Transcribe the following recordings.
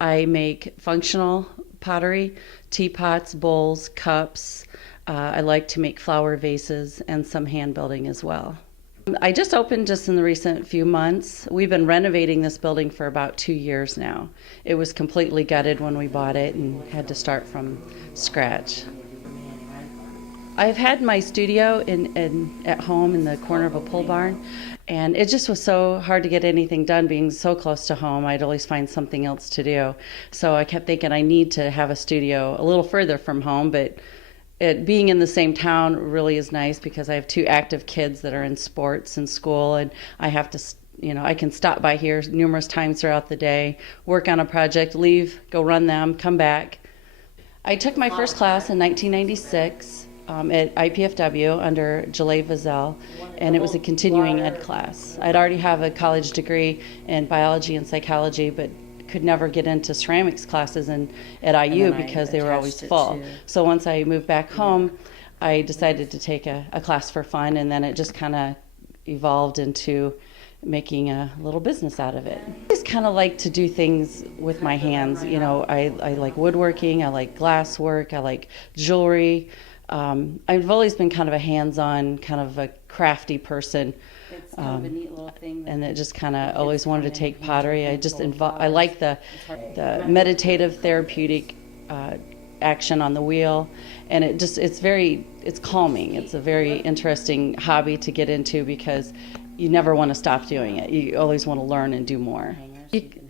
I make functional pottery, teapots, bowls, cups. I like to make flower vases and some hand building as well. I just opened just in the recent few months. We've been renovating this building for about 2 years now. It was completely gutted when we bought it and had to start from scratch. I've had my studio at home in the corner of a pole barn, and it just was so hard to get anything done being so close to home. I'd always find something else to do. So I kept thinking I need to have a studio a little further from home, but being in the same town really is nice because I have two active kids that are in sports and school, and I have to, I can stop by here numerous times throughout the day, work on a project, leave, go run them, come back. I took my first class in 1996. At IPFW under Jalay Vazell, and it was a continuing ed class. I'd already have a college degree in biology and psychology, but could never get into ceramics classes at IU because they were always full. So once I moved back home, I decided to take a class for fun, and then it just kind of evolved into making a little business out of it. I just kind of like to do things with my hands. I like woodworking, I like glass work, I like jewelry. I've always been kind of a hands-on, kind of a crafty person. It's kind of a neat little thing. And it just kind of always wanted to take pottery. I like the meditative, therapeutic action on the wheel, and it's calming. It's a very interesting hobby to get into because you never want to stop doing it. You always want to learn and do more.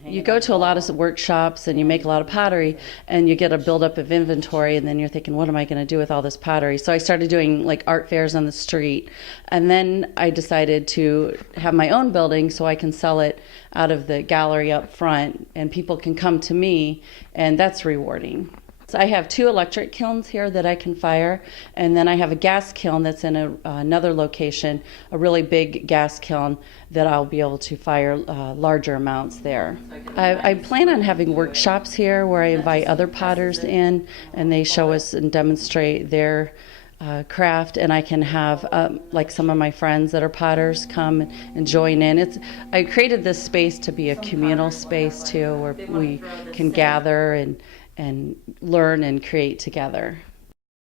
You go to a lot of workshops and you make a lot of pottery and you get a buildup of inventory, and then you're thinking, what am I going to do with all this pottery? So I started doing like art fairs on the street, and then I decided to have my own building so I can sell it out of the gallery up front and people can come to me, and that's rewarding. So I have 2 electric kilns here that I can fire, and then I have a gas kiln that's in another location, a really big gas kiln that I'll be able to fire larger amounts there. I plan on having workshops here where I invite other potters in and they show us and demonstrate their craft, and I can have like some of my friends that are potters come and join in. I created this space to be a communal space too, where we can gather and learn and create together.